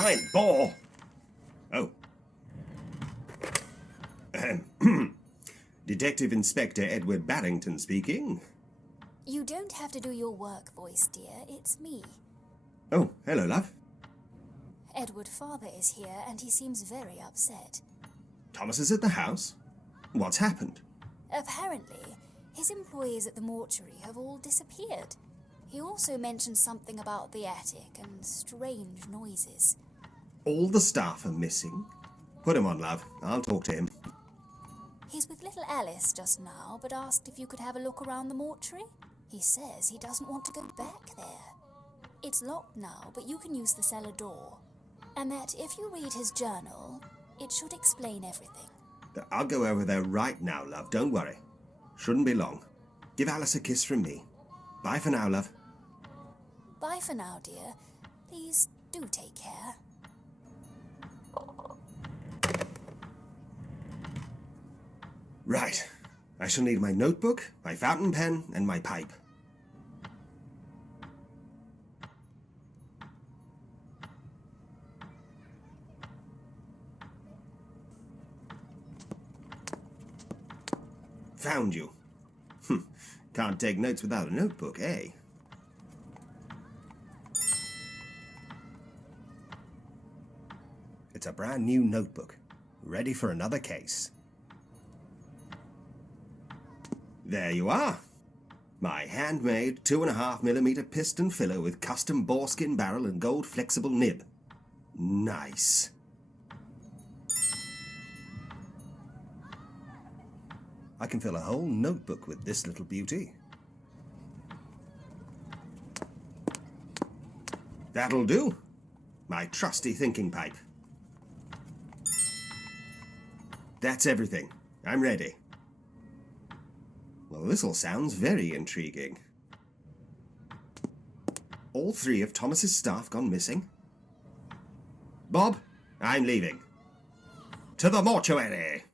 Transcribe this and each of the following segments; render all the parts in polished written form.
giant boar. Oh. Detective Inspector Edward Barrington speaking. You don't have to do your work voice, dear. It's me. Oh, hello, love. Edward father is here, and he seems very upset. Thomas is at the house? What's happened? Apparently, his employees at the mortuary have all disappeared. He also mentioned something about the attic and strange noises. All the staff are missing? Put him on, love. I'll talk to him. He's with little Alice just now, but asked if you could have a look around the mortuary. He says he doesn't want to go back there. It's locked now, but you can use the cellar door. And that if you read his journal, it should explain everything. I'll go over there right now, love. Don't worry. Shouldn't be long. Give Alice a kiss from me. Bye for now, love. Bye for now, dear. Please do take care. Right. I shall need my notebook, my fountain pen, and my pipe. Found you. Can't take notes without a notebook, eh? It's a brand new notebook, ready for another case. There you are. My handmade 2.5mm piston filler with custom boarskin barrel and gold flexible nib. Nice. I can fill a whole notebook with this little beauty. That'll do. My trusty thinking pipe. That's everything. I'm ready. Well, this all sounds very intriguing. All 3 of Thomas's staff gone missing? Bob, I'm leaving. To the mortuary!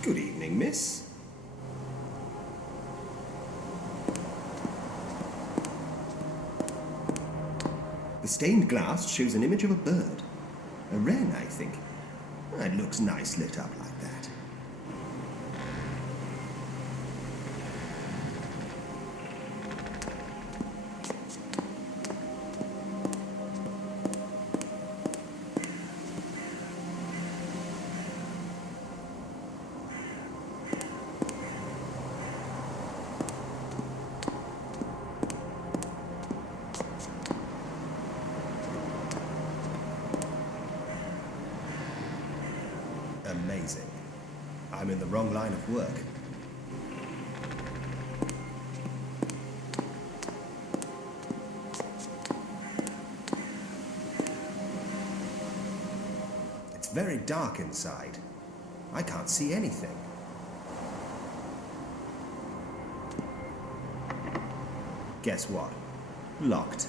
Good evening, miss. The stained glass shows an image of a bird. A wren, I think. It looks nice lit up like that. Amazing. I'm in the wrong line of work. It's very dark inside. I can't see anything. Guess what? Locked.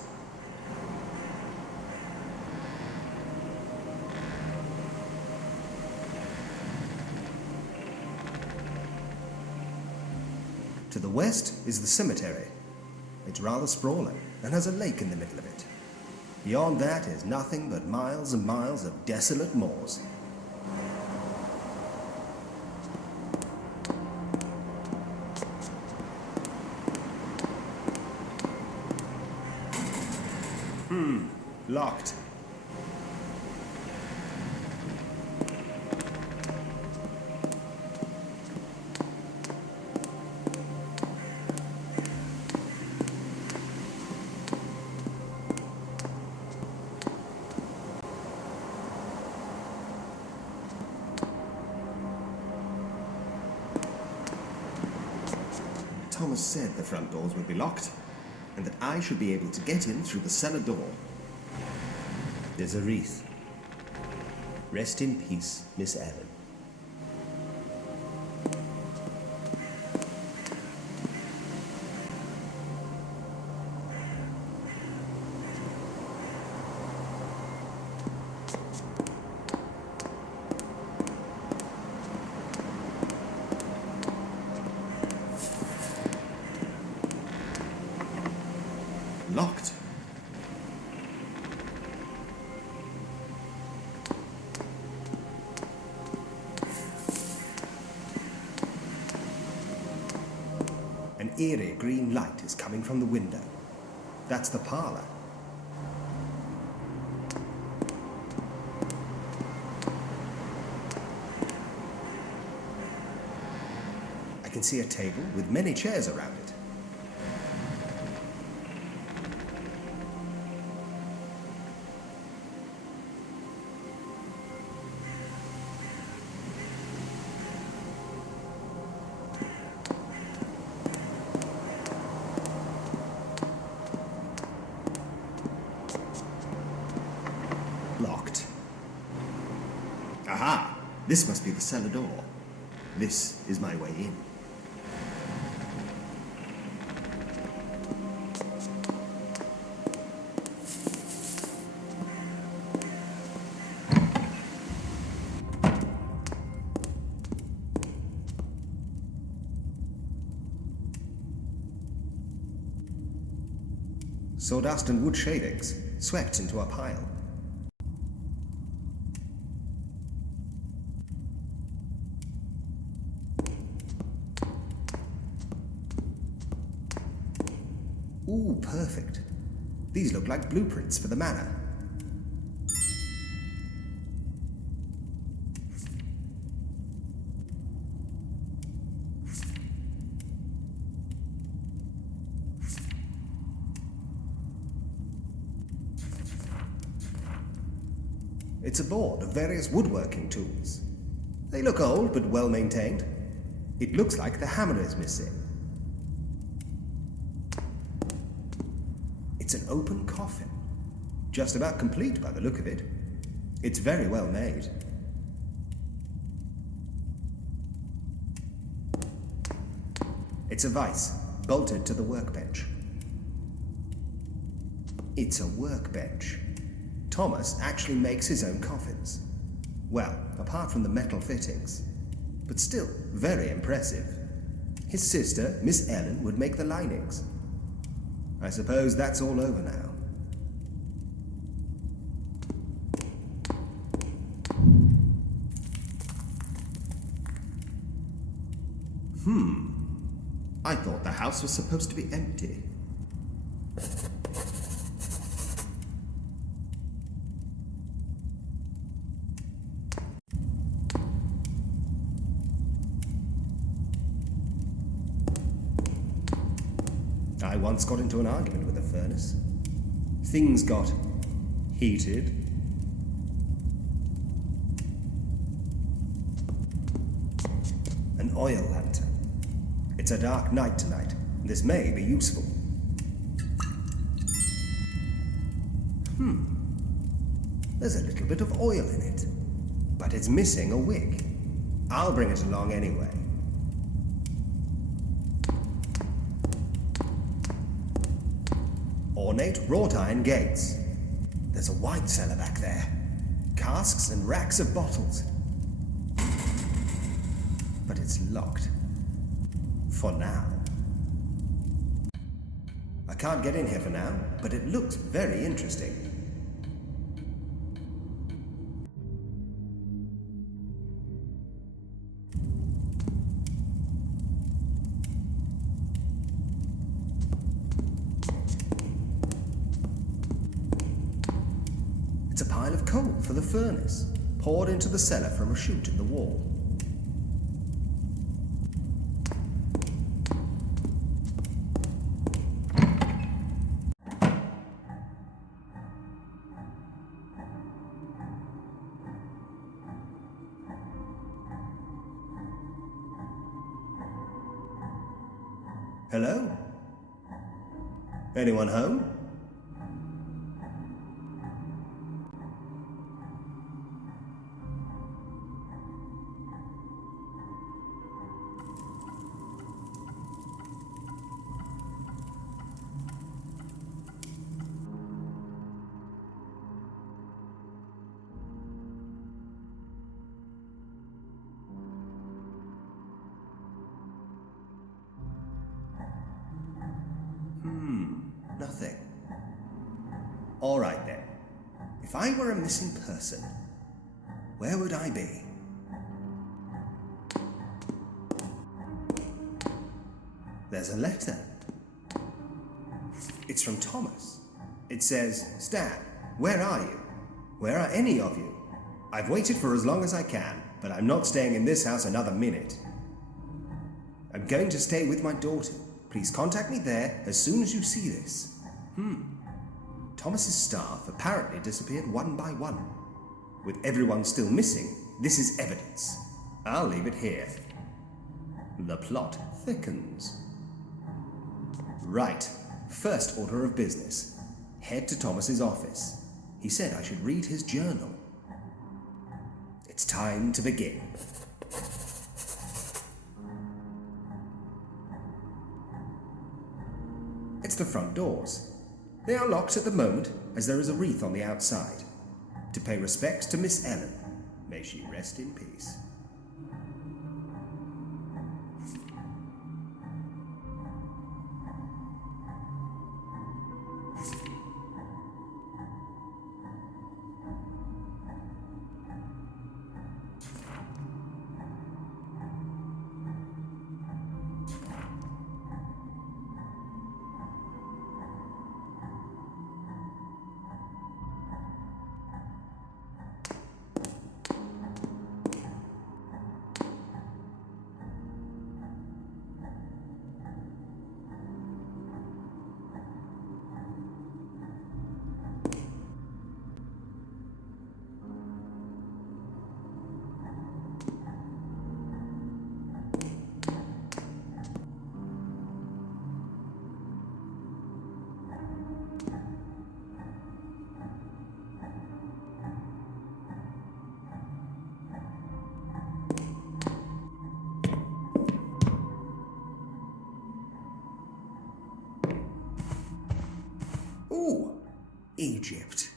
To the west is the cemetery. It's rather sprawling and has a lake in the middle of it. Beyond that is nothing but miles and miles of desolate moors. Locked. Thomas said the front doors would be locked, and that I should be able to get in through the cellar door. There's a wreath. Rest in peace, Miss Ellen. Locked. An eerie green light is coming from the window. That's the parlour. I can see a table with many chairs around it. Locked. Aha! This must be the cellar door. This is my way in. Sawdust and wood shavings, swept into a pile. Ooh, perfect. These look like blueprints for the manor. It's a board of various woodworking tools. They look old but well maintained. It looks like the hammer is missing. It's an open coffin. Just about complete by the look of it. It's very well made. It's a vise, bolted to the workbench. It's a workbench. Thomas actually makes his own coffins. Well, apart from the metal fittings. But still, very impressive. His sister, Miss Ellen, would make the linings. I suppose that's all over now. I thought the house was supposed to be empty. I once got into an argument with a furnace. Things got heated. An oil hunter. It's a dark night tonight. This may be useful. There's a little bit of oil in it, but it's missing a wick. I'll bring it along anyway. Ornate wrought iron gates. There's a wine cellar back there. Casks and racks of bottles. But it's locked. For now. I can't get in here for now, but it looks very interesting. It's a pile of coal for the furnace, poured into the cellar from a chute in the wall. Hello? Anyone home? Nothing. All right then. If I were a missing person, where would I be? There's a letter. It's from Thomas. It says, Stan, where are you? Where are any of you? I've waited for as long as I can, but I'm not staying in this house another minute. I'm going to stay with my daughter. Please contact me there as soon as you see this. Thomas's staff apparently disappeared one by one. With everyone still missing, this is evidence. I'll leave it here. The plot thickens. Right. First order of business. Head to Thomas's office. He said I should read his journal. It's time to begin. It's the front doors. They are locked at the moment, as there is a wreath on the outside. To pay respects to Miss Ellen. May she rest in peace. Ooh, Egypt.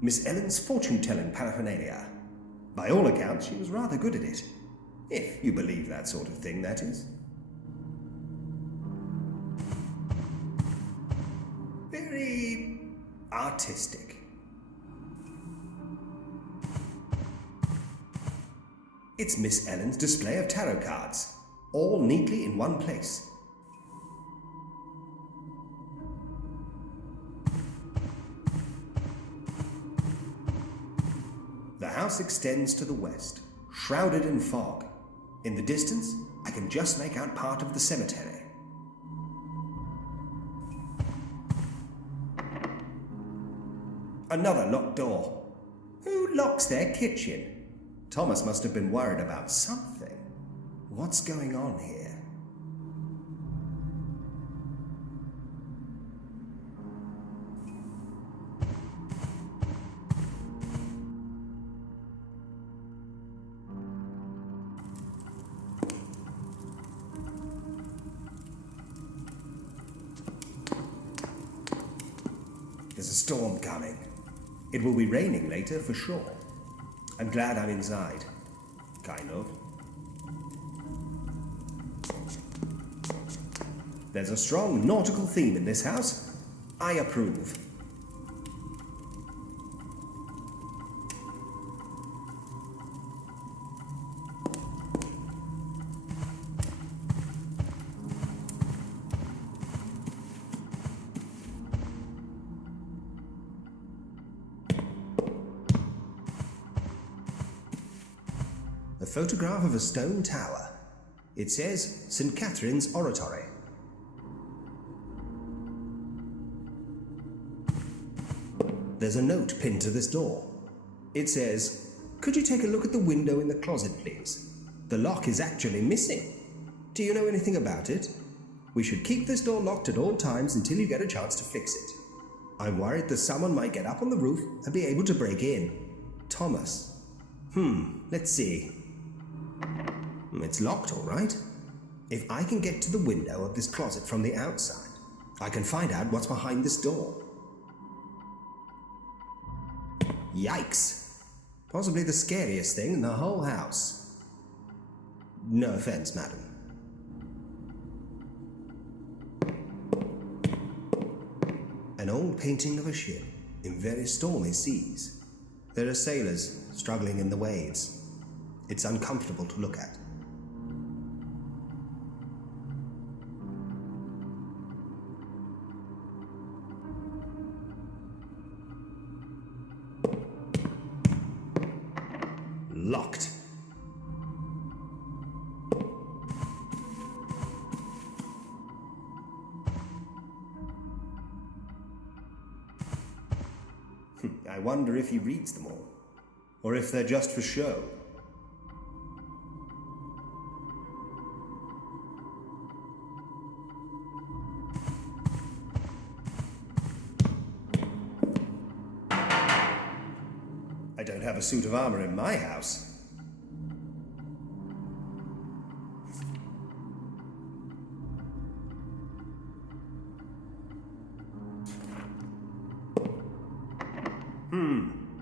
Miss Ellen's fortune-telling paraphernalia. By all accounts, she was rather good at it. If you believe that sort of thing, that is. Very artistic. It's Miss Ellen's display of tarot cards, all neatly in one place. The house extends to the west, shrouded in fog. In the distance, I can just make out part of the cemetery. Another locked door. Who locks their kitchen? Thomas must have been worried about something. What's going on here? There's a storm coming. It will be raining later for sure. I'm glad I'm inside. Kind of. There's a strong nautical theme in this house. I approve. photograph of a stone tower. It says St. Catherine's Oratory. There's a note pinned to this door. It says, "Could you take a look at the window in the closet, please? The lock is actually missing. Do you know anything about it? We should keep this door locked at all times until you get a chance to fix it. I'm worried that someone might get up on the roof and be able to break in. Thomas." Let's see. It's locked, all right. If I can get to the window of this closet from the outside, I can find out what's behind this door. Yikes! Possibly the scariest thing in the whole house. No offense, madam. An old painting of a ship in very stormy seas. There are sailors struggling in the waves. It's uncomfortable to look at. Locked. I wonder if he reads them all, or if they're just for show. I don't have a suit of armor in my house.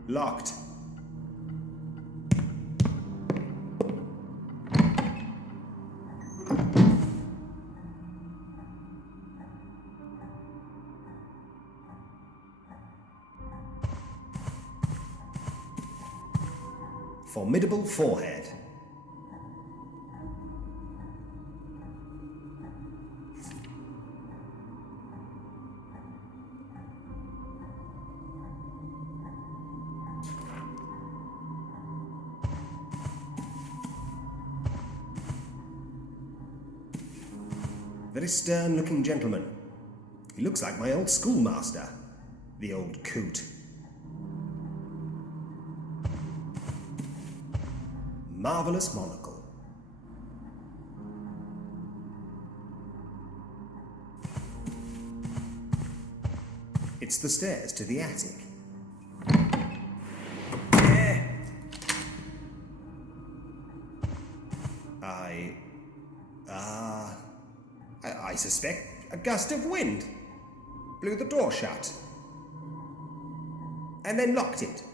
Locked. Formidable forehead. Very stern-looking gentleman. He looks like my old schoolmaster, the old coot. Marvelous monocle. It's the stairs to the attic. I suspect a gust of wind blew the door shut and then locked it.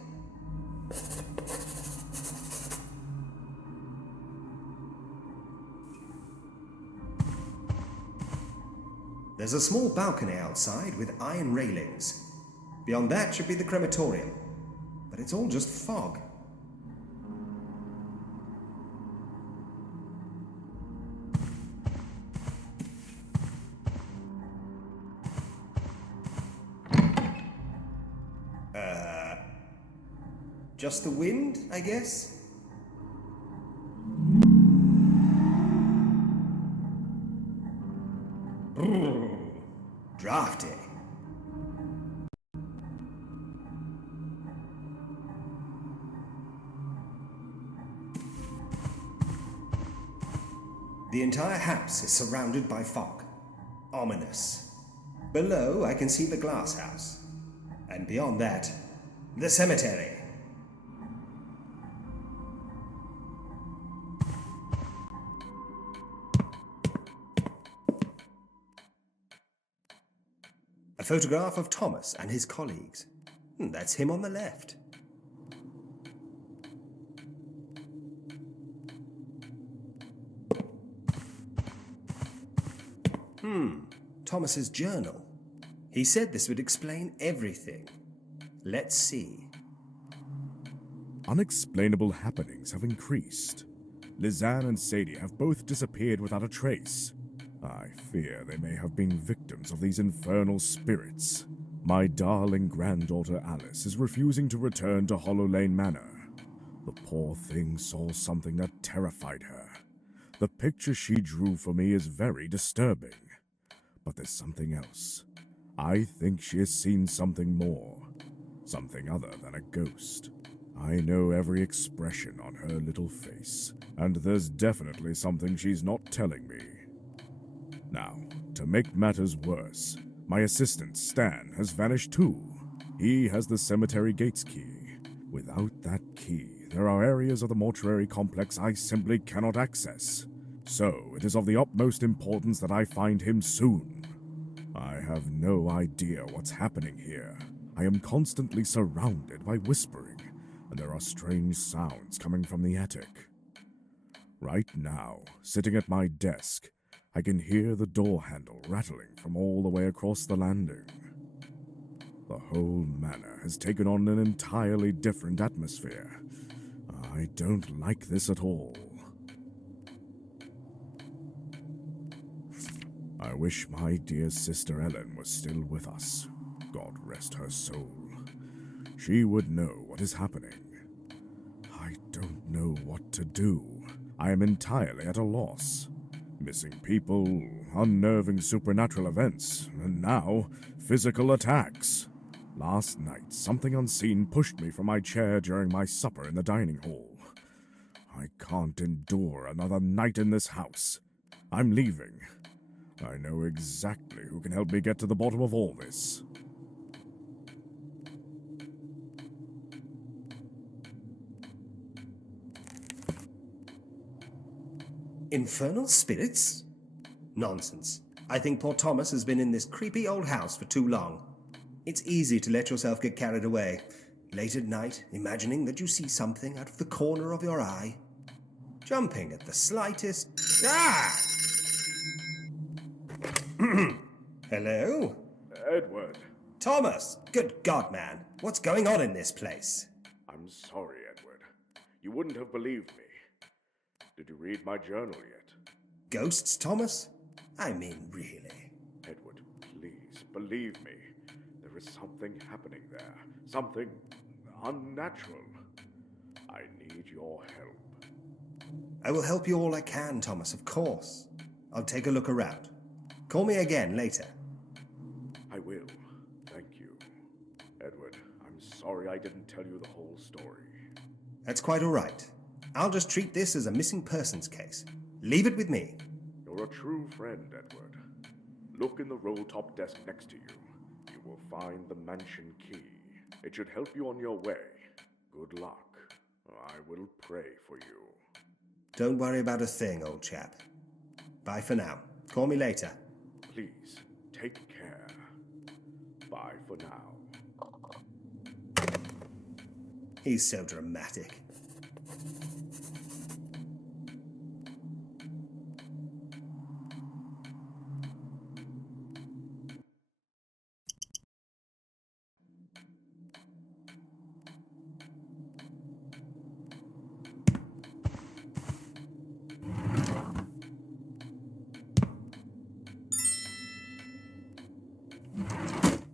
There's a small balcony outside with iron railings. Beyond that should be the crematorium, but it's all just fog. Just the wind, I guess? Drafty. The entire house is surrounded by fog. Ominous. Below, I can see the glass house. And beyond that, the cemetery. A photograph of Thomas and his colleagues. That's him on the left. Thomas's journal. He said this would explain everything. Let's see. Unexplainable happenings have increased. Lizanne and Sadie have both disappeared without a trace. I fear they may have been victims of these infernal spirits. My darling granddaughter Alice is refusing to return to Hollow Lane Manor. The poor thing saw something that terrified her. The picture she drew for me is very disturbing. But there's something else. I think she has seen something more. Something other than a ghost. I know every expression on her little face, and there's definitely something she's not telling me. Now, to make matters worse, my assistant, Stan, has vanished too. He has the cemetery gates key. Without that key, there are areas of the mortuary complex I simply cannot access. So, it is of the utmost importance that I find him soon. I have no idea what's happening here. I am constantly surrounded by whispering, and there are strange sounds coming from the attic. Right now, sitting at my desk, I can hear the door handle rattling from all the way across the landing. The whole manor has taken on an entirely different atmosphere. I don't like this at all. I wish my dear sister Ellen was still with us. God rest her soul. She would know what is happening. I don't know what to do. I am entirely at a loss. Missing people, unnerving supernatural events, and now physical attacks. Last night, something unseen pushed me from my chair during my supper in the dining hall. I can't endure another night in this house. I'm leaving. I know exactly who can help me get to the bottom of all this. Infernal spirits? Nonsense. I think poor Thomas has been in this creepy old house for too long. It's easy to let yourself get carried away, late at night, imagining that you see something out of the corner of your eye. Jumping at the slightest... Ah! Hello? Edward. Thomas! Good God, man. What's going on in this place? I'm sorry, Edward. You wouldn't have believed me. Did you read my journal yet? Ghosts, Thomas? I mean, really. Edward, please, believe me. There is something happening there. Something unnatural. I need your help. I will help you all I can, Thomas, of course. I'll take a look around. Call me again later. I will. Thank you. Edward, I'm sorry I didn't tell you the whole story. That's quite all right. I'll just treat this as a missing persons case. Leave it with me. You're a true friend, Edward. Look in the roll-top desk next to you. You will find the mansion key. It should help you on your way. Good luck. I will pray for you. Don't worry about a thing, old chap. Bye for now. Call me later. Please, take care. Bye for now. He's so dramatic.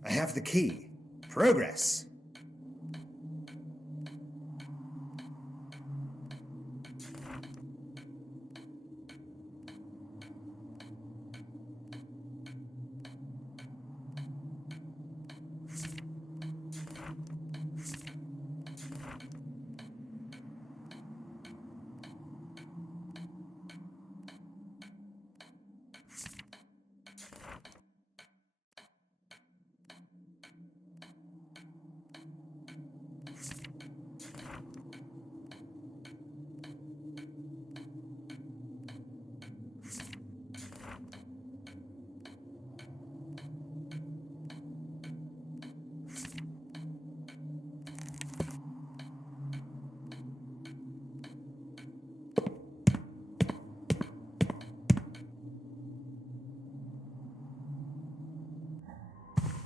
I have the key. Progress.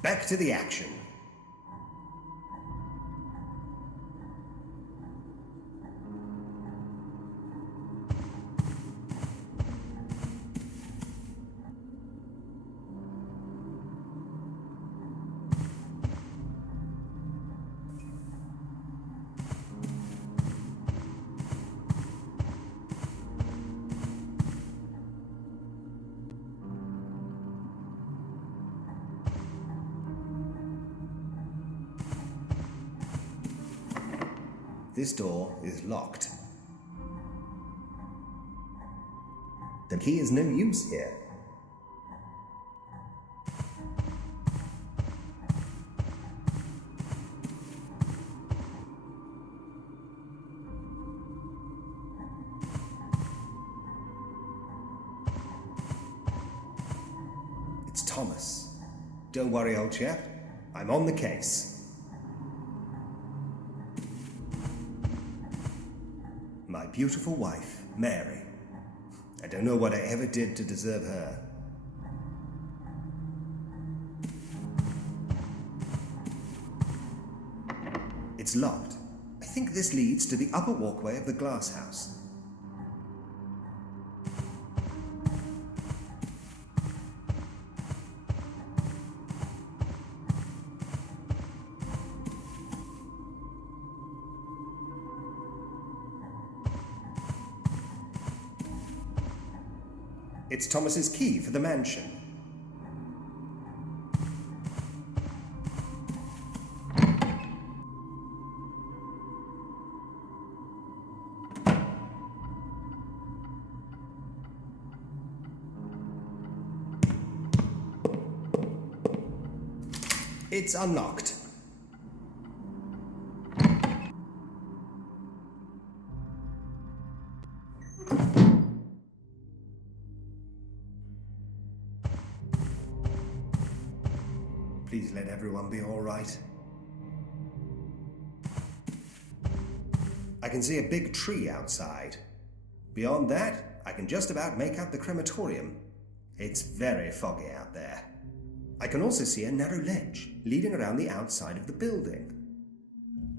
Back to the action. This door is locked. The key is no use here. It's Thomas. Don't worry, old chap. I'm on the case. My beautiful wife, Mary. I don't know what I ever did to deserve her. It's locked. I think this leads to the upper walkway of the glass house. It's Thomas's key for the mansion. It's unlocked. Please let everyone be all right. I can see a big tree outside. Beyond that, I can just about make out the crematorium. It's very foggy out there. I can also see a narrow ledge leading around the outside of the building.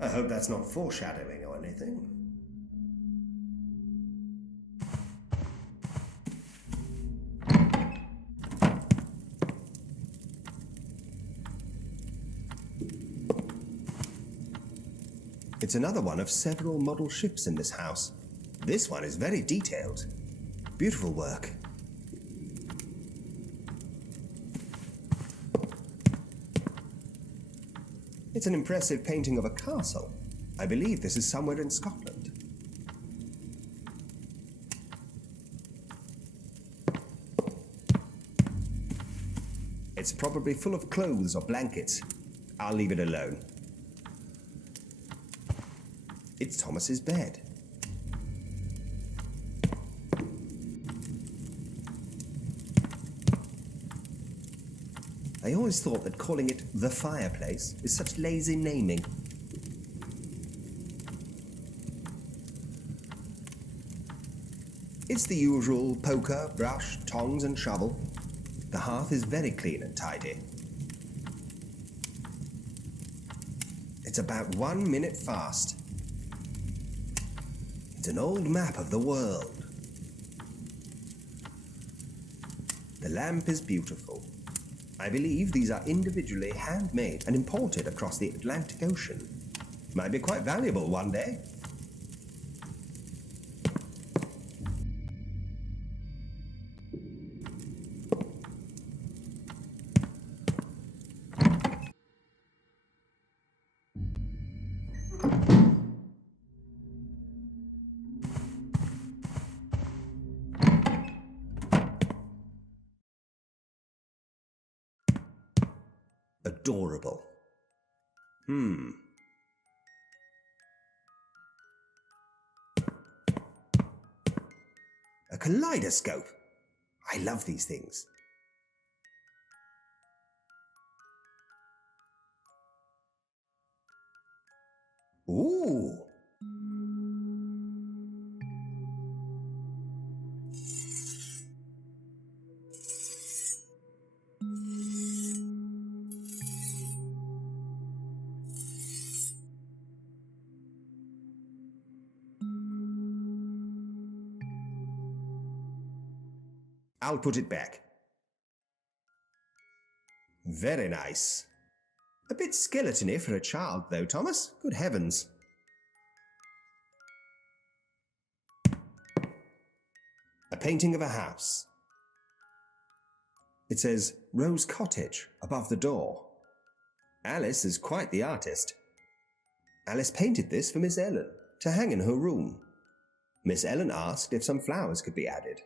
I hope that's not foreshadowing or anything. It's another one of several model ships in this house. This one is very detailed. Beautiful work. It's an impressive painting of a castle. I believe this is somewhere in Scotland. It's probably full of clothes or blankets. I'll leave it alone. It's Thomas's bed. I always thought that calling it the fireplace is such lazy naming. It's the usual poker, brush, tongs and shovel. The hearth is very clean and tidy. It's about 1 minute fast. It's an old map of the world. The lamp is beautiful. I believe these are individually handmade and imported across the Atlantic Ocean. Might be quite valuable one day. Adorable. A kaleidoscope. I love these things. Ooh. I'll put it back. Very nice. A bit skeleton-y for a child, though, Thomas. Good heavens. A painting of a house. It says Rose Cottage above the door. Alice is quite the artist. Alice painted this for Miss Ellen. to hang in her room. Miss Ellen asked if some flowers could be added.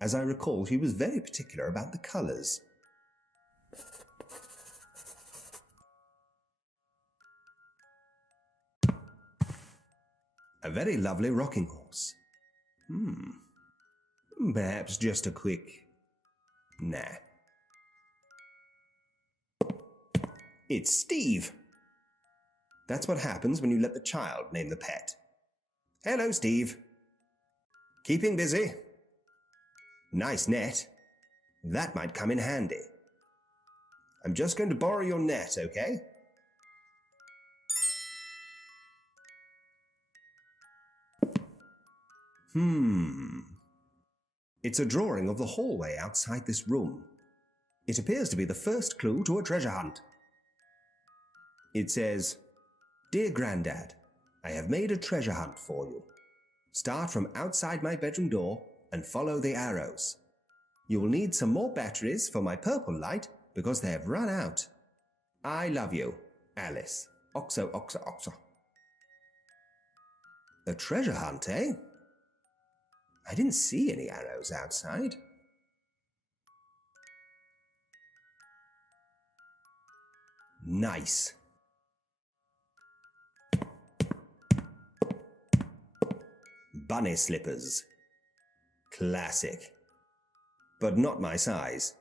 As I recall, she was very particular about the colours. A very lovely rocking horse. Perhaps just a quick... Nah. It's Steve! That's what happens when you let the child name the pet. Hello, Steve. Keeping busy? Nice net. That might come in handy. I'm just going to borrow your net, okay? It's a drawing of the hallway outside this room. It appears to be the first clue to a treasure hunt. It says, "Dear Grandad, I have made a treasure hunt for you. Start from outside my bedroom door and follow the arrows. You will need some more batteries for my purple light because they have run out. I love you, Alice. Oxo, oxo, oxo." A treasure hunt, eh? I didn't see any arrows outside. Nice. Bunny slippers. Classic. But not my size.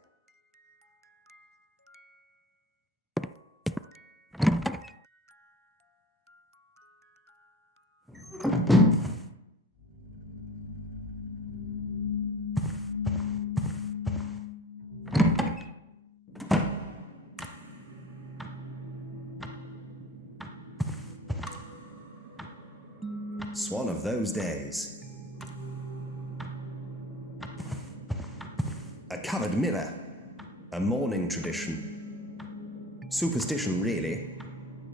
It's one of those days. A covered mirror. A mourning tradition. Superstition, really.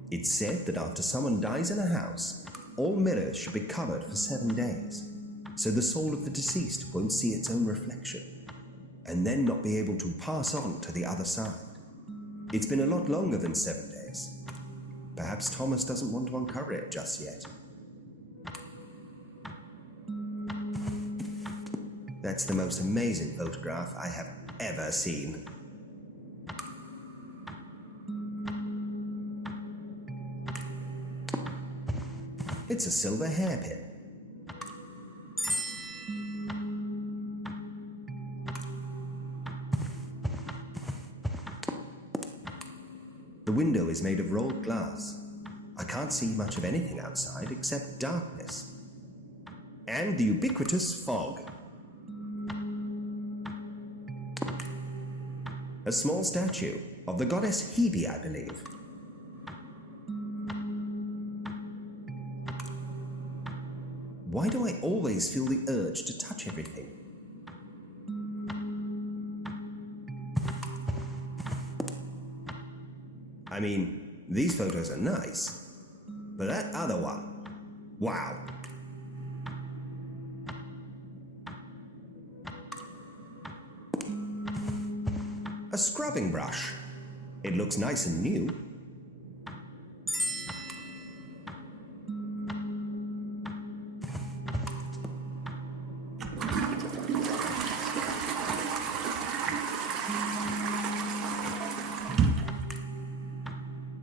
It's said that after someone dies in a house, all mirrors should be covered for 7 days, so the soul of the deceased won't see its own reflection, and then not be able to pass on to the other side. It's been a lot longer than 7 days. Perhaps Thomas doesn't want to uncover it just yet. That's the most amazing photograph I have ever seen. It's a silver hairpin. The window is made of rolled glass. I can't see much of anything outside except darkness. And the ubiquitous fog. A small statue of the goddess Hebe, I believe. Why do I always feel the urge to touch everything? I mean, these photos are nice, but that other one, wow. A scrubbing brush. It looks nice and new.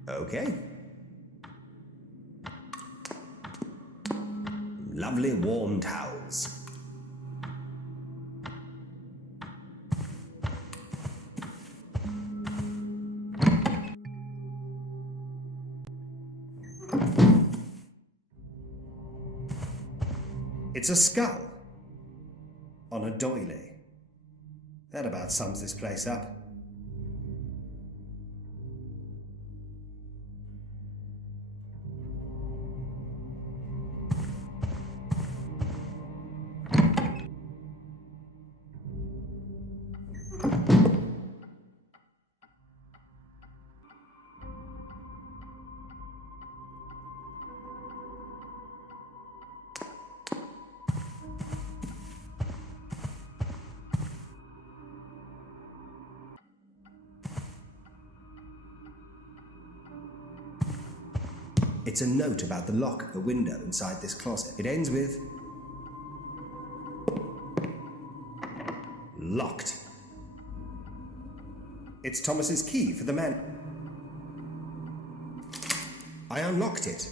Okay. Lovely warm towels. It's a skull on a doily. That about sums this place up. It's a note about the lock of the window inside this closet. It ends with locked. It's Thomas's key for the man. I unlocked it.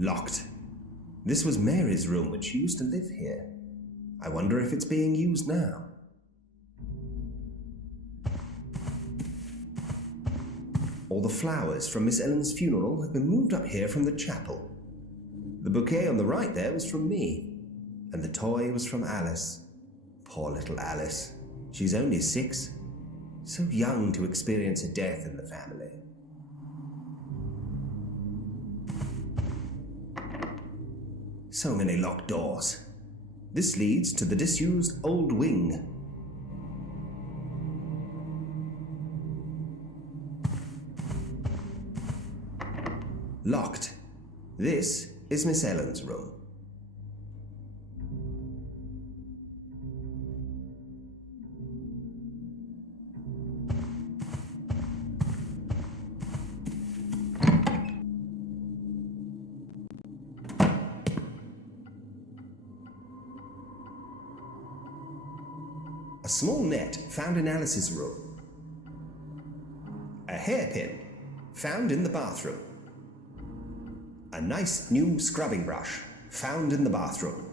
Locked. This was Mary's room when she used to live here. I wonder if it's being used now. All the flowers from Miss Ellen's funeral have been moved up here from the chapel. The bouquet on the right there was from me, and the toy was from Alice. Poor little Alice. She's only 6. So young to experience a death in the family. So many locked doors. This leads to the disused old wing. Locked. This is Miss Ellen's room. A small net found in Alice's room. A hairpin found in the bathroom. A nice new scrubbing brush found in the bathroom.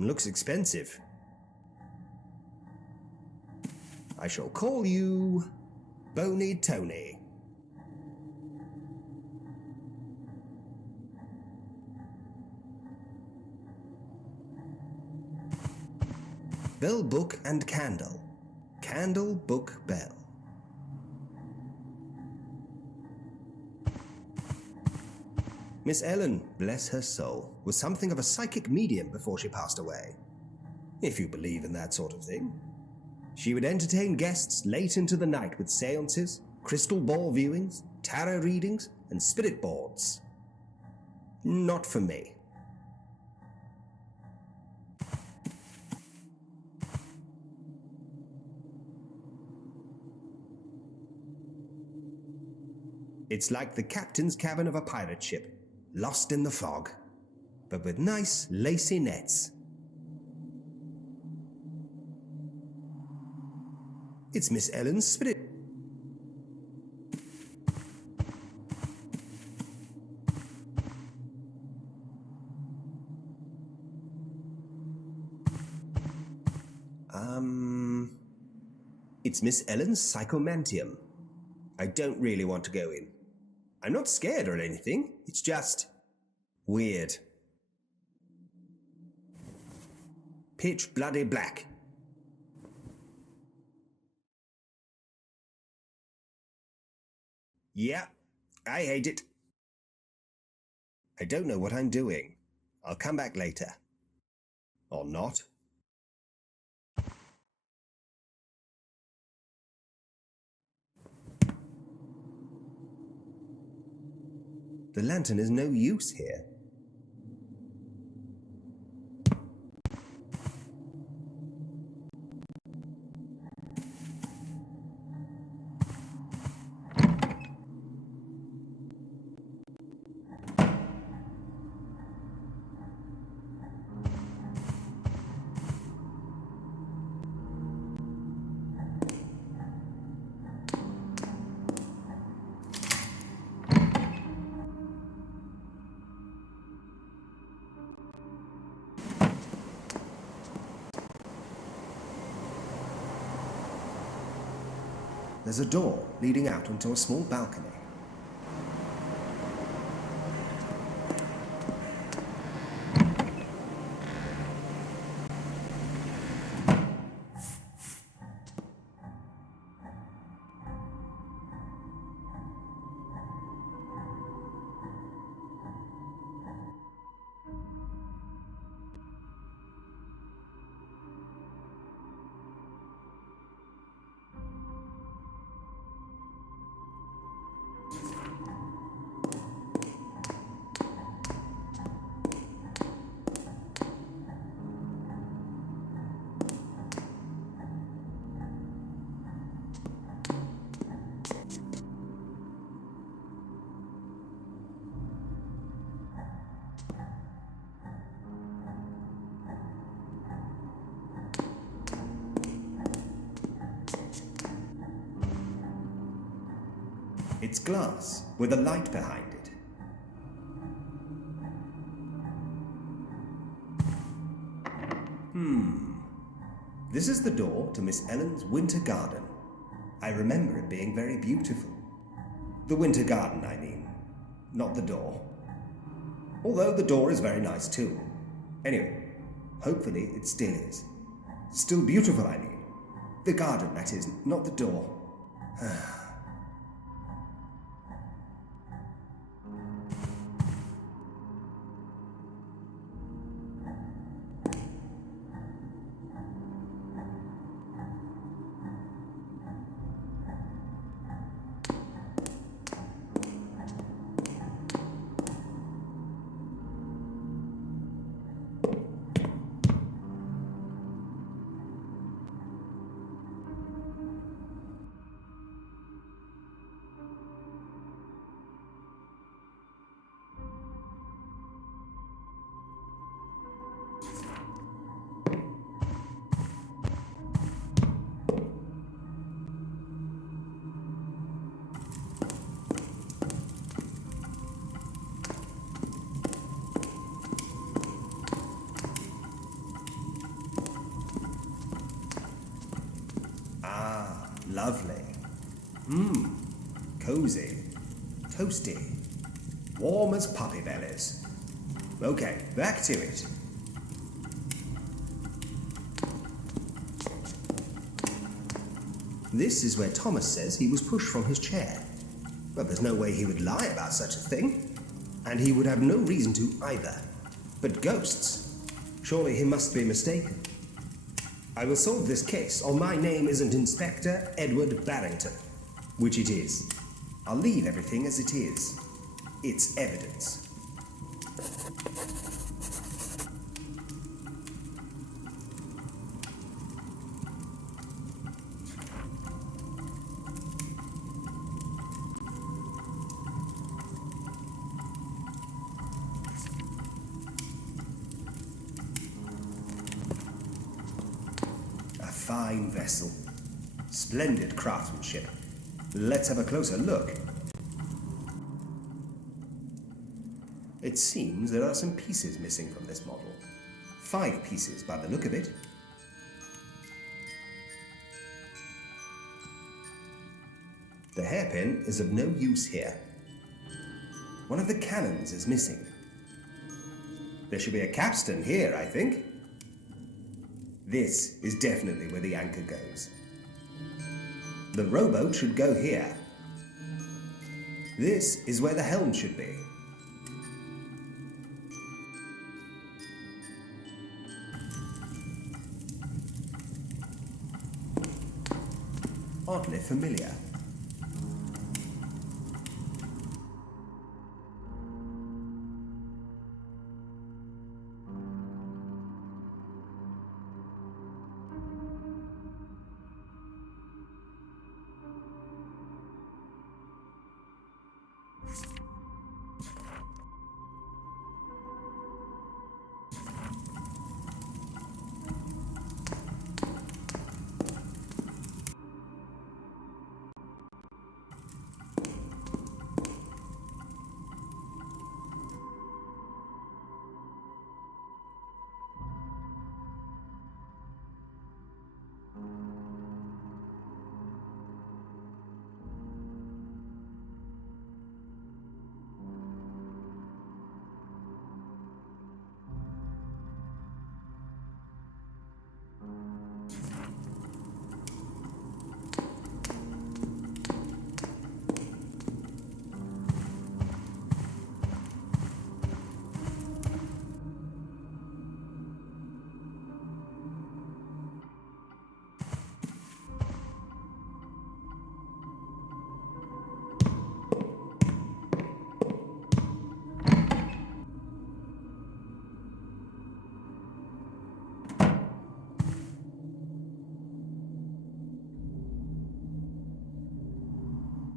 Looks expensive. I shall call you Bony Tony. Bell, book, and candle. Candle, book, bell. Miss Ellen, bless her soul, was something of a psychic medium before she passed away. If you believe in that sort of thing. She would entertain guests late into the night with seances, crystal ball viewings, tarot readings, and spirit boards. Not for me. It's like the captain's cabin of a pirate ship, lost in the fog, but with nice, lacy nets. It's Miss Ellen's spirit. It's Miss Ellen's psychomantium. I don't really want to go in. I'm not scared or anything. It's just weird. Pitch bloody black. Yeah, I hate it. I don't know what I'm doing. I'll come back later. Or not. The lantern is no use here. There's a door leading out onto a small balcony. It's glass with a light behind it. This is the door to Miss Ellen's winter garden. I remember it being very beautiful. The winter garden, I mean, not the door. Although the door is very nice too. Anyway, hopefully it still is. Still beautiful, I mean. The garden, that is, not the door. Lovely. Cozy. Toasty. Warm as puppy bellies. Okay, back to it. This is where Thomas says he was pushed from his chair. Well, there's no way he would lie about such a thing. And he would have no reason to either. But ghosts? Surely he must be mistaken. I will solve this case, or my name isn't Inspector Edward Barrington. Which it is. I'll leave everything as it is. It's evidence. Fine vessel. Splendid craftsmanship. Let's have a closer look. It seems there are some pieces missing from this model. 5 pieces by the look of it. The hairpin is of no use here. One of the cannons is missing. There should be a capstan here, I think. This is definitely where the anchor goes. The rowboat should go here. This is where the helm should be. Oddly familiar.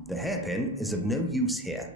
The hairpin is of no use here.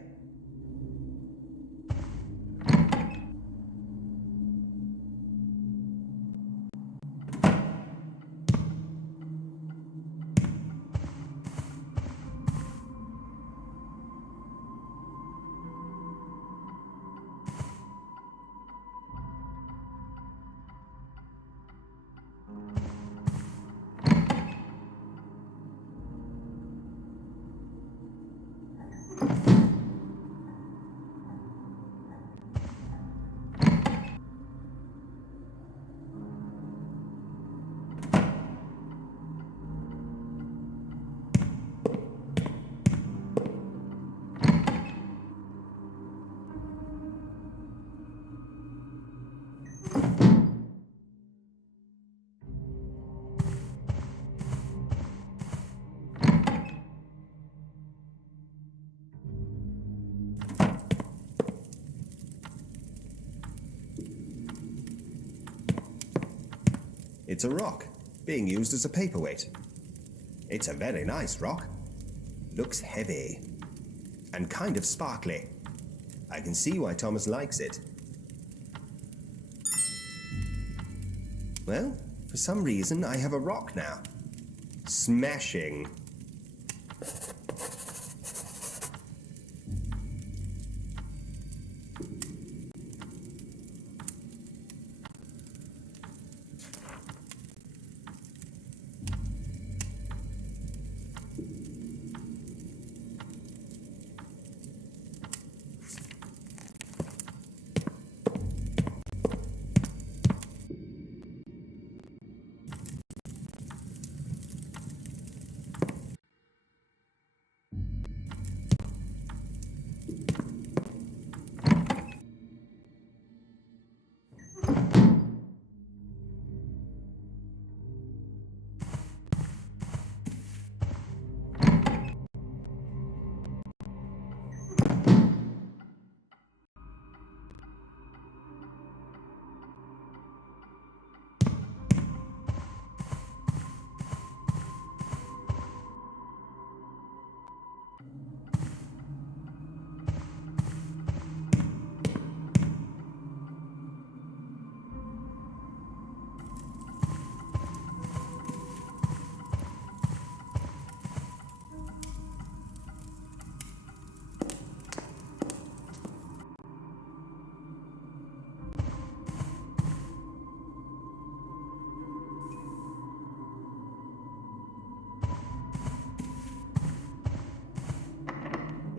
It's a rock, being used as a paperweight. It's a very nice rock. Looks heavy and kind of sparkly. I can see why Thomas likes it. Well, for some reason I have a rock now. Smashing.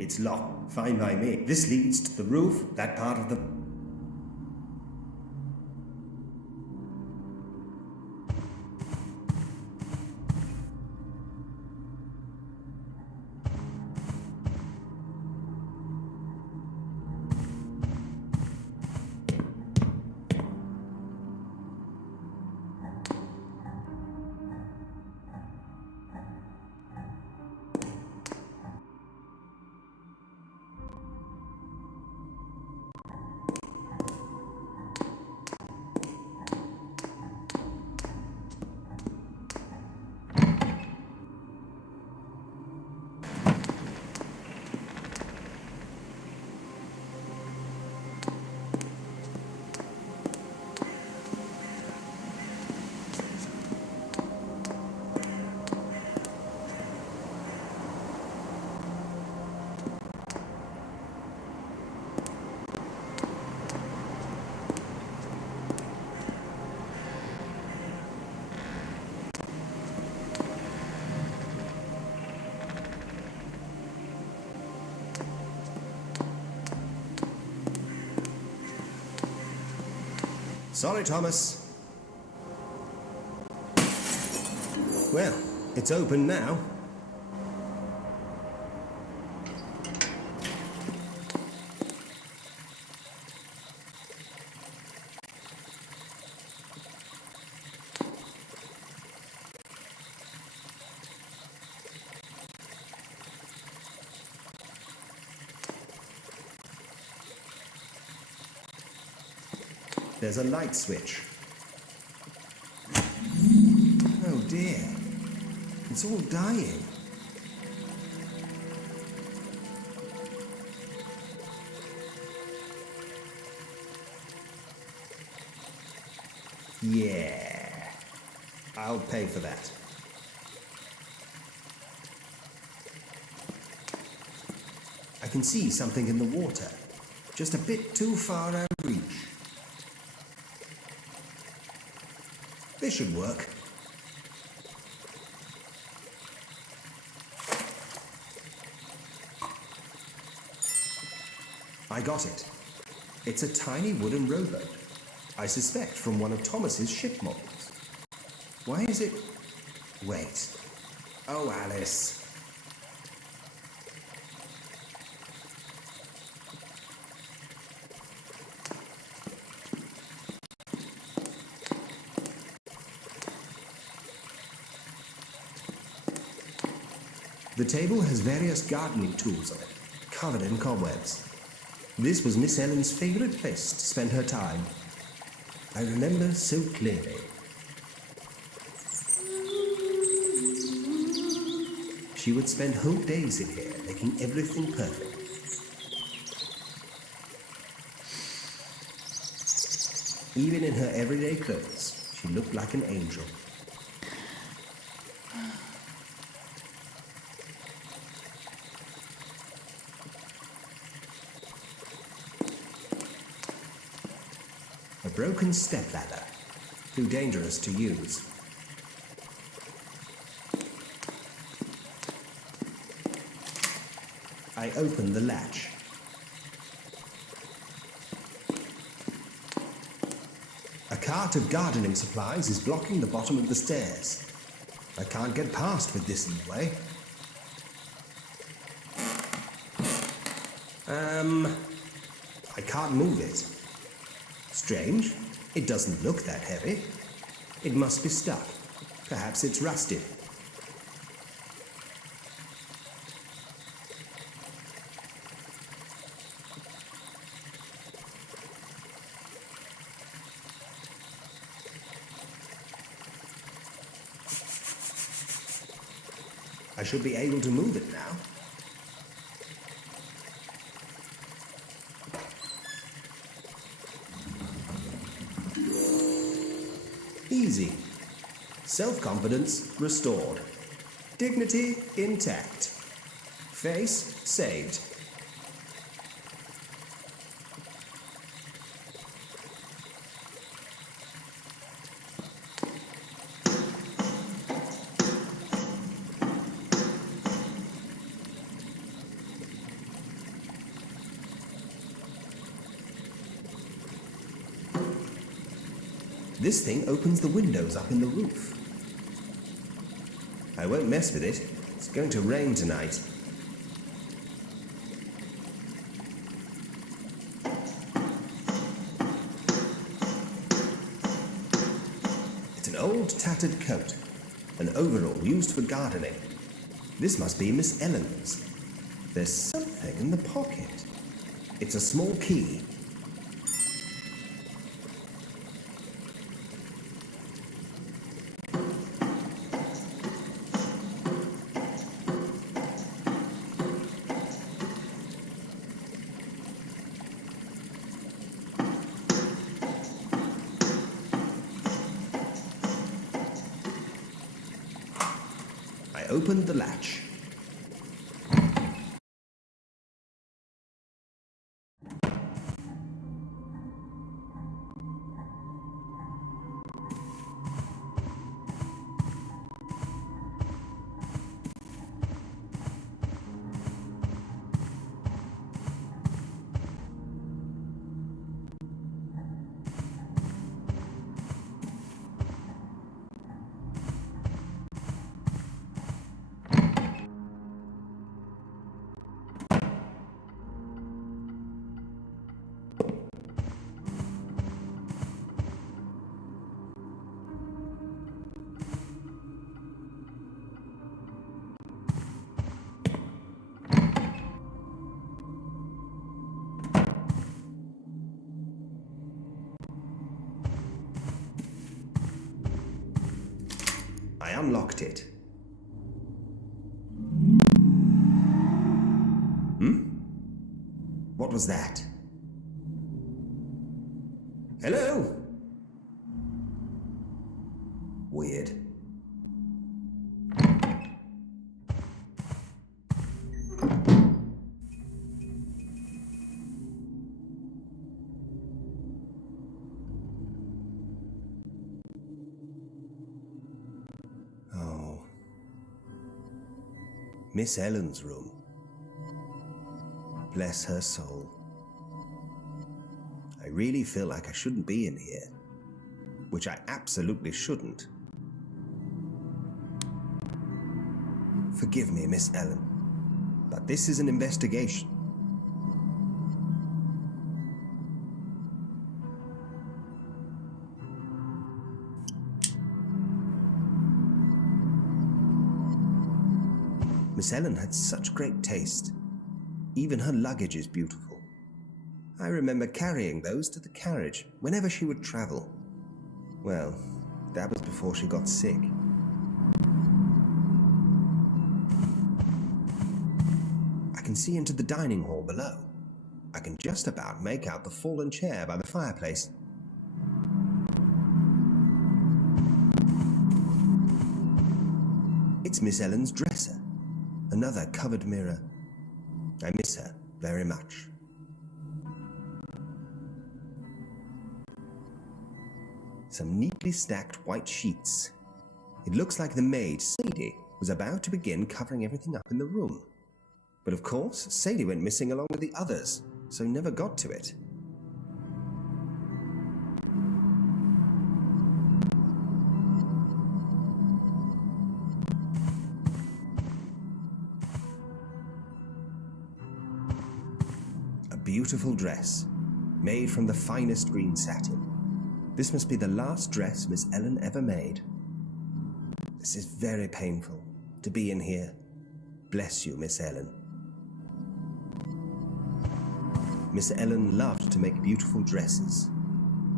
It's locked. Fine by me. This leads to the roof, that part of the... Sorry, Thomas. Well, it's open now. There's a light switch. Oh dear. It's all dying. Yeah. I'll pay for that. I can see something in the water. Just a bit too far out of reach. This should work. I got it. It's a tiny wooden rowboat. I suspect from one of Thomas's ship models. Why is it... Wait. Oh, Alice. The table has various gardening tools on it, covered in cobwebs. This was Miss Ellen's favourite place to spend her time. I remember so clearly. She would spend whole days in here, making everything perfect. Even in her everyday clothes, she looked like an angel. A broken stepladder, too dangerous to use. I opened the latch. A cart of gardening supplies is blocking the bottom of the stairs. I can't get past with this in the way. I can't move it. Strange. It doesn't look that heavy. It must be stuck. Perhaps it's rusted. I should be able to move it now. Easy. Self-confidence restored. Dignity intact. Face saved. This thing opens the windows up in the roof. I won't mess with it. It's going to rain tonight. It's an old tattered coat, an overall used for gardening. This must be Miss Ellen's. There's something in the pocket. It's a small key. I opened the latch. I unlocked it. What was that? Hello? Weird. Oh. Miss Ellen's room. Bless her soul. I really feel like I shouldn't be in here, which I absolutely shouldn't. Forgive me, Miss Ellen, but this is an investigation. Miss Ellen had such great taste. Even her luggage is beautiful. I remember carrying those to the carriage whenever she would travel. Well, that was before she got sick. I can see into the dining hall below. I can just about make out the fallen chair by the fireplace. It's Miss Ellen's dresser. Another covered mirror. I miss her very much. Some neatly stacked white sheets. It looks like the maid, Sadie, was about to begin covering everything up in the room. But of course, Sadie went missing along with the others, so never got to it. A beautiful dress, made from the finest green satin. This must be the last dress Miss Ellen ever made. This is very painful to be in here. Bless you, Miss Ellen. Miss Ellen loved to make beautiful dresses.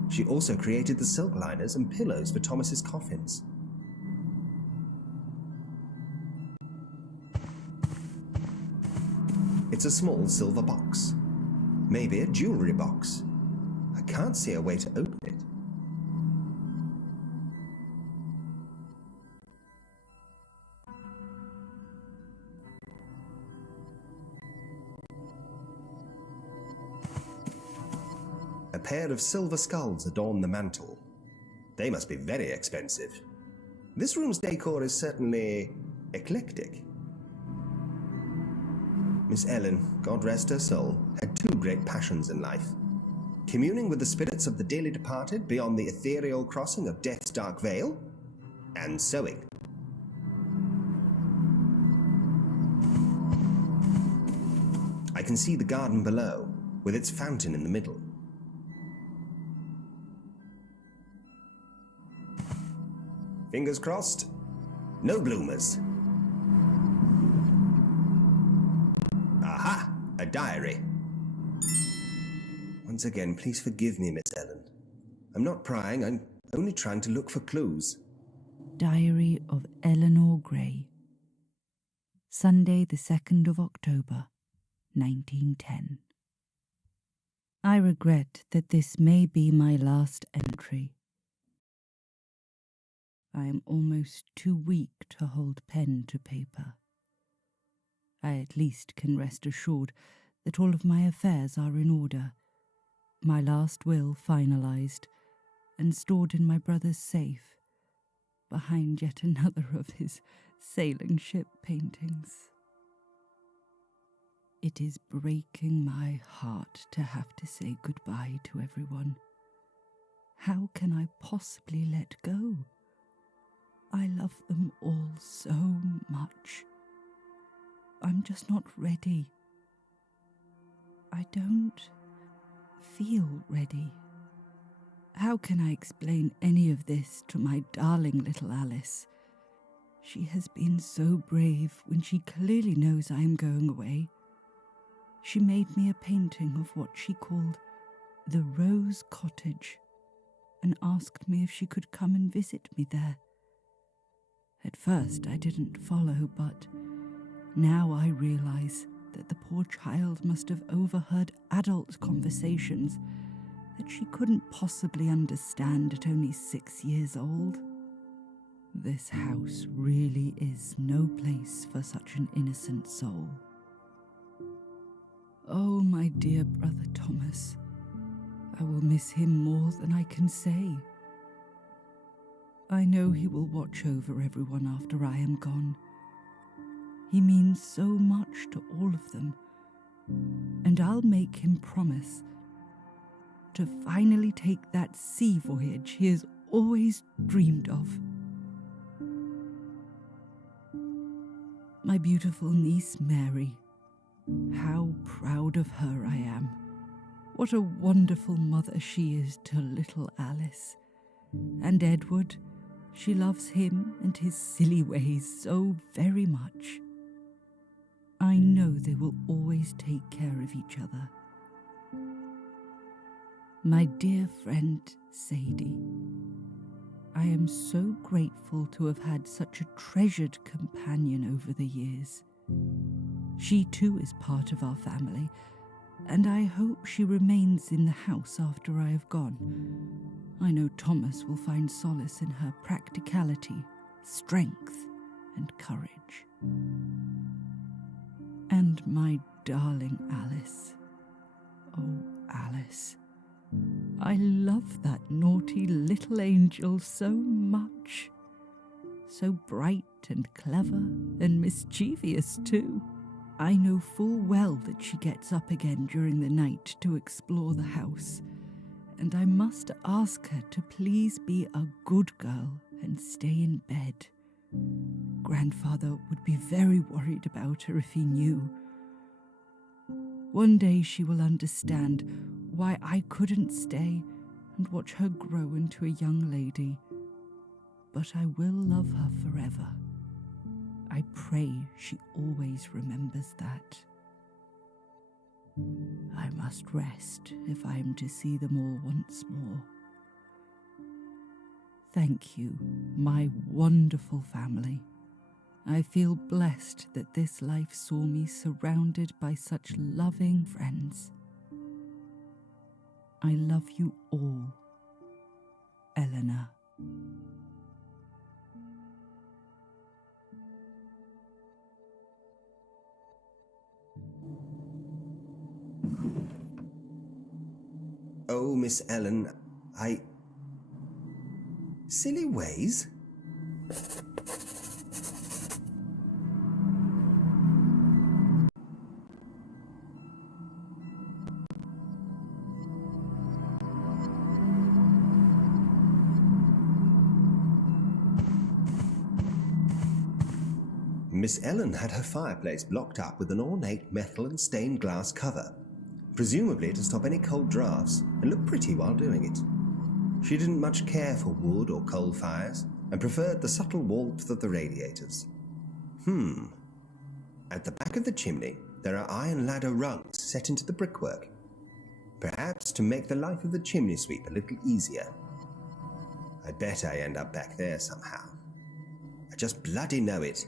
She also created the silk liners and pillows for Thomas's coffins. It's a small silver box. Maybe a jewelry box. I can't see a way to open it. A pair of silver skulls adorn the mantel. They must be very expensive. This room's decor is certainly eclectic. Miss Ellen, God rest her soul, had two great passions in life: communing with the spirits of the dearly departed beyond the ethereal crossing of death's dark veil, and sewing. I can see the garden below, with its fountain in the middle. Fingers crossed. No bloomers. Aha! A diary. Once again, please forgive me, Miss Ellen. I'm not prying, I'm only trying to look for clues. Diary of Eleanor Gray. Sunday the 2nd of October, 1910. I regret that this may be my last entry. I am almost too weak to hold pen to paper. I at least can rest assured that all of my affairs are in order, my last will finalized and stored in my brother's safe, behind yet another of his sailing ship paintings. It is breaking my heart to have to say goodbye to everyone. How can I possibly let go? I love them all so much. I'm just not ready. I don't feel ready. How can I explain any of this to my darling little Alice? She has been so brave when she clearly knows I am going away. She made me a painting of what she called the Rose Cottage and asked me if she could come and visit me there. At first I didn't follow, but now I realize that the poor child must have overheard adult conversations that she couldn't possibly understand at only 6 years old. This house really is no place for such an innocent soul. Oh, my dear brother Thomas, I will miss him more than I can say. I know he will watch over everyone after I am gone. He means so much to all of them, and I'll make him promise to finally take that sea voyage he has always dreamed of. My beautiful niece Mary, how proud of her I am. What a wonderful mother she is to little Alice. And Edward, she loves him and his silly ways so very much. I know they will always take care of each other. My dear friend Sadie, I am so grateful to have had such a treasured companion over the years. She too is part of our family, and I hope she remains in the house after I have gone. I know Thomas will find solace in her practicality, strength, and courage. And my darling Alice. Oh, Alice. I love that naughty little angel so much. So bright and clever and mischievous too. I know full well that she gets up again during the night to explore the house, and I must ask her to please be a good girl and stay in bed. Grandfather would be very worried about her if he knew. One day she will understand why I couldn't stay and watch her grow into a young lady. But I will love her forever. I pray she always remembers that. I must rest if I am to see them all once more. Thank you, my wonderful family. I feel blessed that this life saw me surrounded by such loving friends. I love you all, Eleanor. Oh, Miss Ellen, silly ways? Miss Ellen had her fireplace blocked up with an ornate metal and stained glass cover, presumably to stop any cold drafts, and looked pretty while doing it. She didn't much care for wood or coal fires, and preferred the subtle warmth of the radiators. At the back of the chimney, there are iron ladder rungs set into the brickwork, perhaps to make the life of the chimney sweep a little easier. I bet I end up back there somehow. I just bloody know it.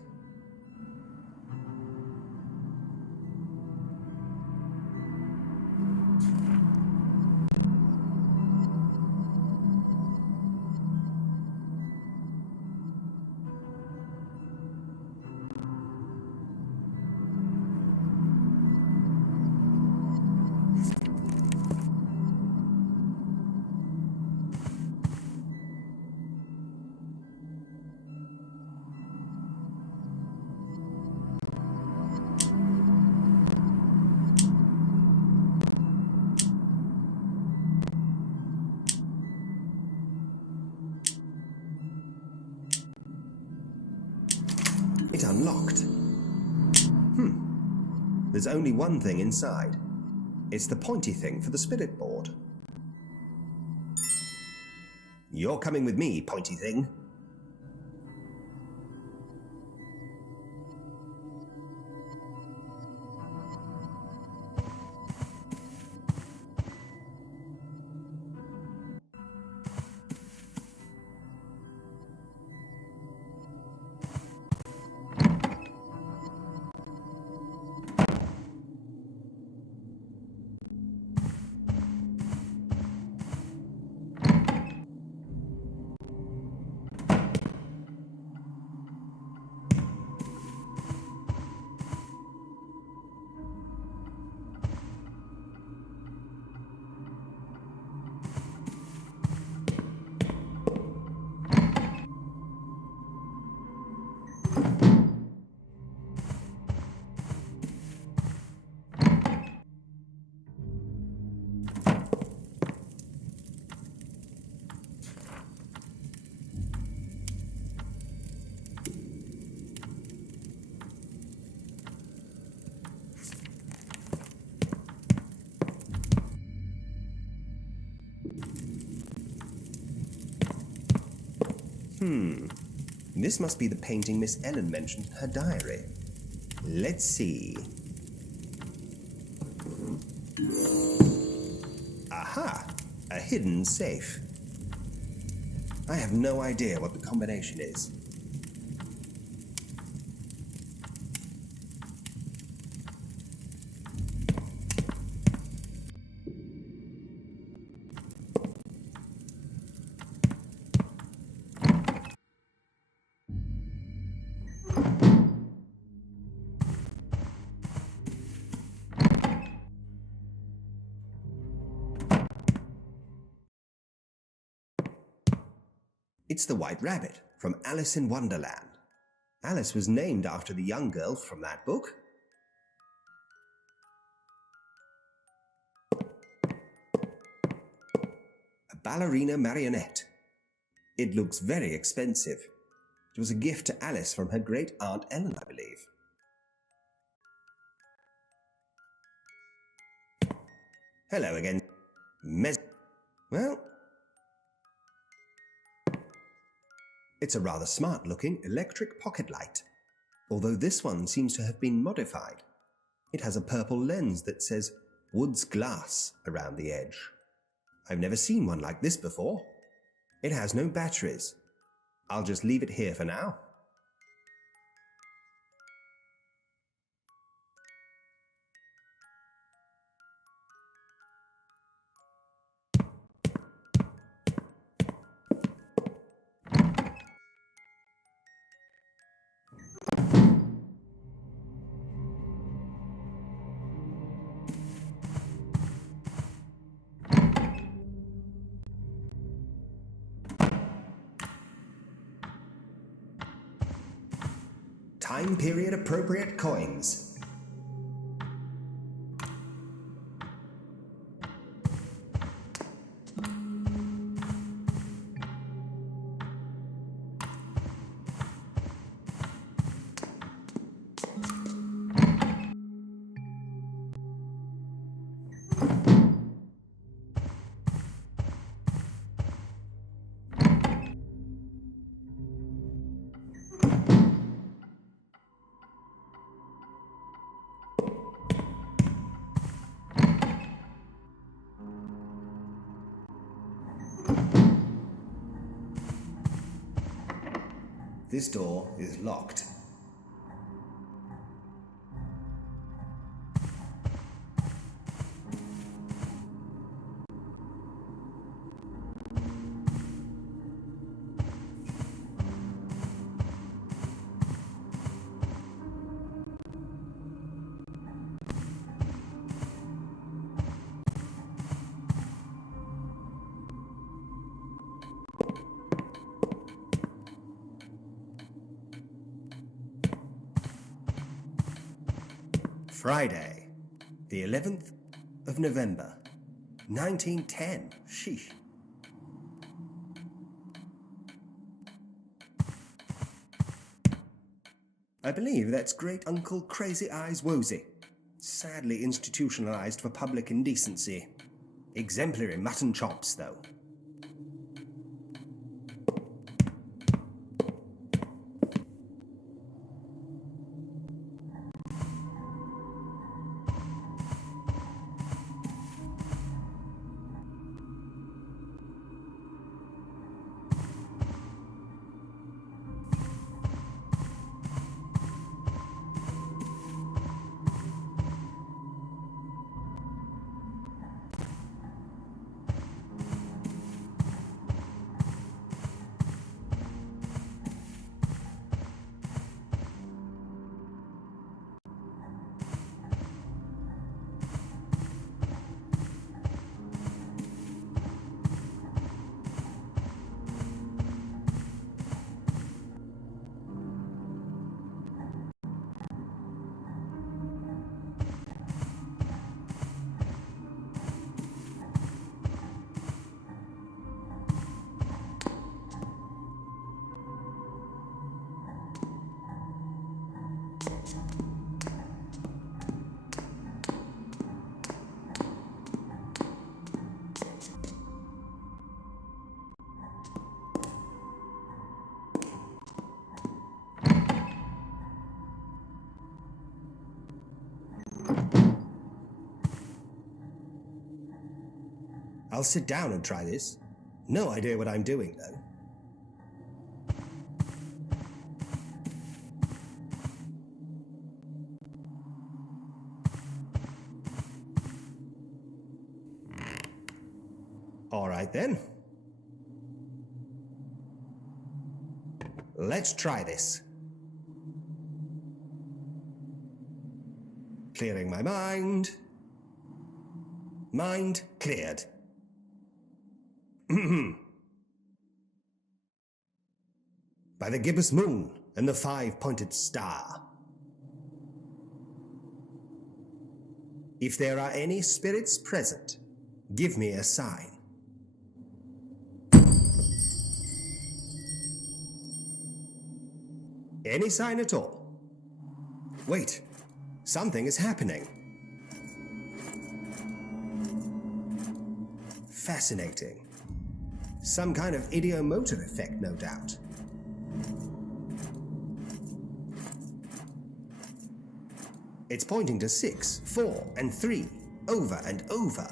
It unlocked. There's only one thing inside. It's the pointy thing for the spirit board. You're coming with me, pointy thing. This must be the painting Miss Ellen mentioned in her diary. Let's see. Aha! A hidden safe. I have no idea what the combination is. It's the White Rabbit from Alice in Wonderland. Alice was named after the young girl from that book. A ballerina marionette. It looks very expensive. It was a gift to Alice from her great aunt Ellen, I believe. Hello again. Well, it's a rather smart-looking electric pocket light, although this one seems to have been modified. It has a purple lens that says Wood's Glass around the edge. I've never seen one like this before. It has no batteries. I'll just leave it here for now. Time period appropriate coins. This door is locked. Friday, the 11th of November, 1910. Sheesh. I believe that's Great Uncle Crazy Eyes Woolsey, sadly institutionalized for public indecency. Exemplary mutton chops, though. I'll sit down and try this. No idea what I'm doing, though. All right, then. Let's try this. Clearing my mind. Mind cleared. By the gibbous moon and the five-pointed star. If there are any spirits present, give me a sign. Any sign at all? Wait, something is happening. Fascinating. Some kind of idiomotor effect, no doubt. It's pointing to 6, 4, and 3, over and over.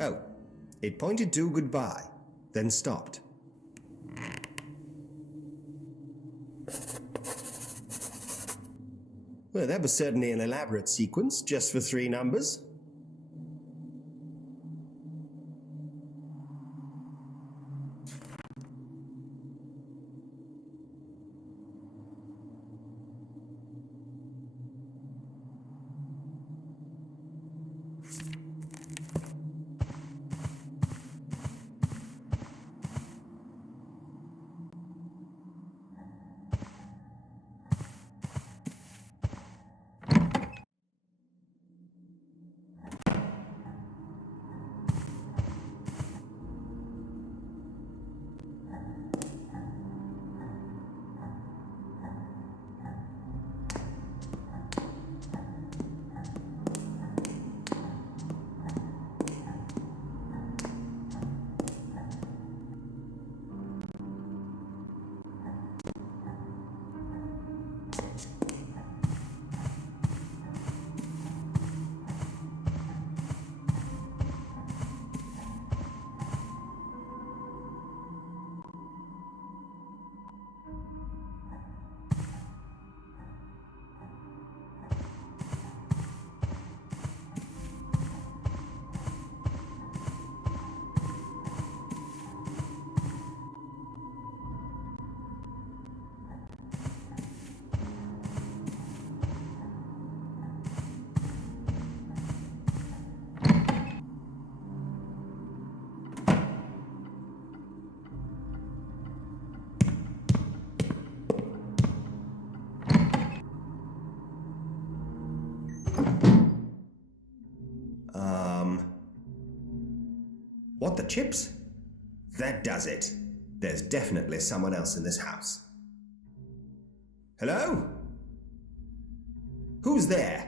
Oh, it pointed to goodbye, then stopped. Well, that was certainly an elaborate sequence, just for 3 numbers. What, the chips? That does it. There's definitely someone else in this house. Hello? Who's there?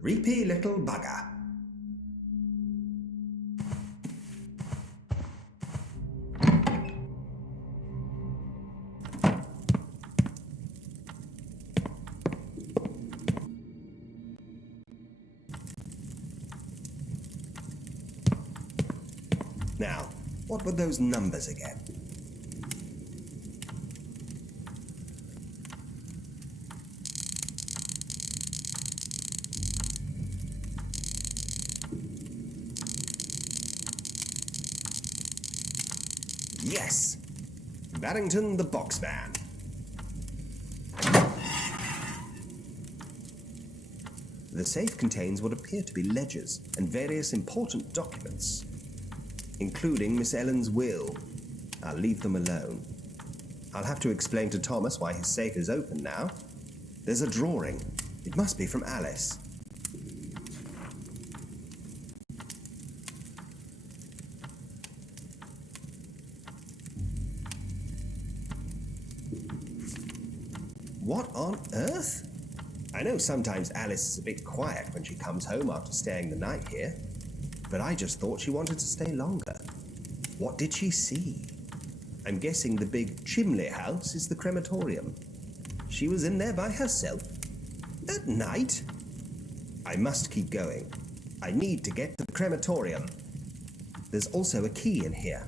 Creepy little bugger. Now, what were those numbers again? Yes! Barrington the Boxman. The safe contains what appear to be ledgers and various important documents, including Miss Ellen's will. I'll leave them alone. I'll have to explain to Thomas why his safe is open now. There's a drawing. It must be from Alice. What on earth? I know sometimes Alice is a bit quiet when she comes home after staying the night here, but I just thought she wanted to stay longer. What did she see? I'm guessing the big chimney house is the crematorium. She was in there by herself? At night? I must keep going. I need to get to the crematorium. There's also a key in here.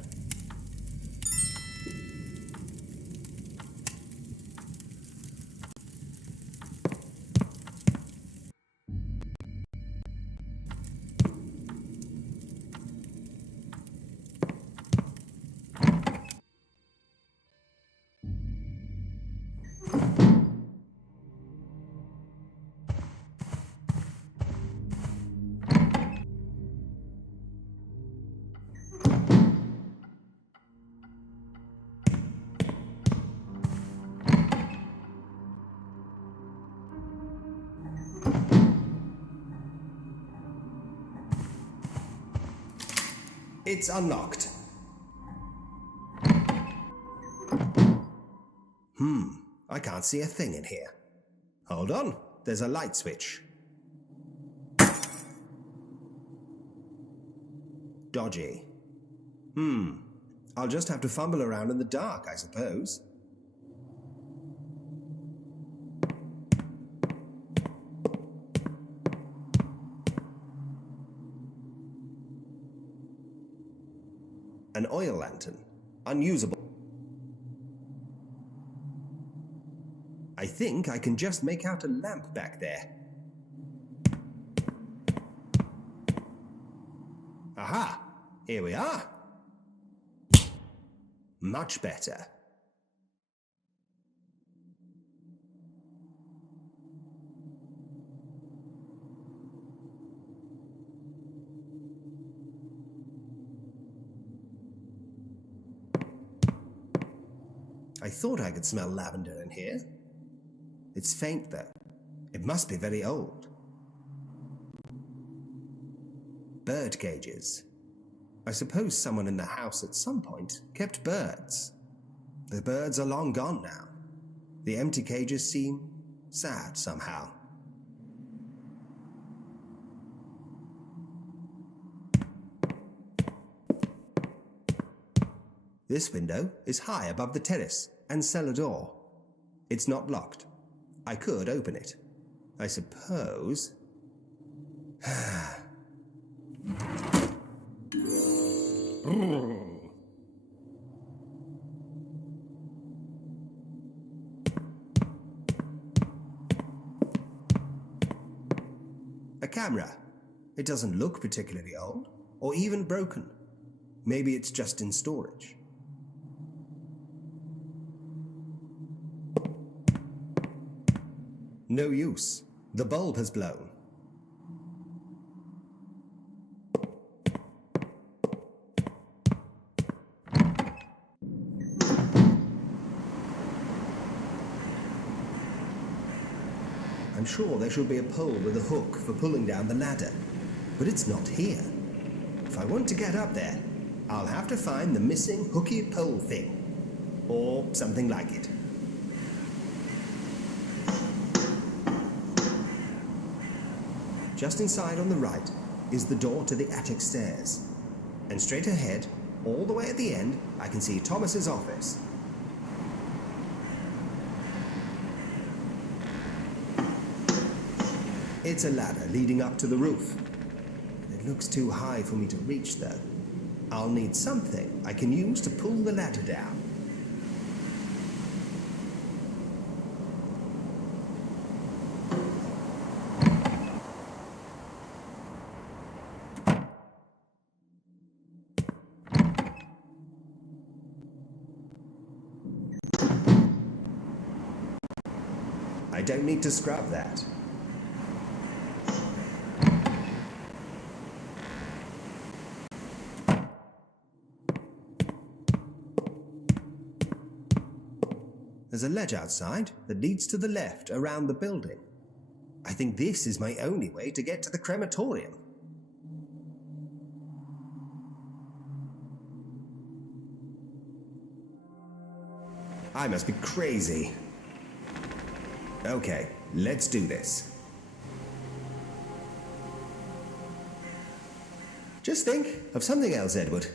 It's unlocked. I can't see a thing in here. Hold on, there's a light switch. Dodgy. I'll just have to fumble around in the dark, I suppose. An oil lantern. Unusable. I think I can just make out a lamp back there. Aha! Here we are. Much better. I thought I could smell lavender in here. It's faint, though. It must be very old. Bird cages. I suppose someone in the house at some point kept birds. The birds are long gone now. The empty cages seem sad somehow. This window is high above the terrace and cellar door. It's not locked. I could open it. I suppose. A camera. It doesn't look particularly old, or even broken. Maybe it's just in storage. No use. The bulb has blown. I'm sure there should be a pole with a hook for pulling down the ladder, but it's not here. If I want to get up there, I'll have to find the missing hooky pole thing, or something like it. Just inside on the right is the door to the attic stairs, and straight ahead, all the way at the end, I can see Thomas's office. It's a ladder leading up to the roof. It looks too high for me to reach, though. I'll need something I can use to pull the ladder down. I don't need to scrub that. There's a ledge outside that leads to the left around the building. I think this is my only way to get to the crematorium. I must be crazy. Okay, let's do this. Just think of something else, Edward.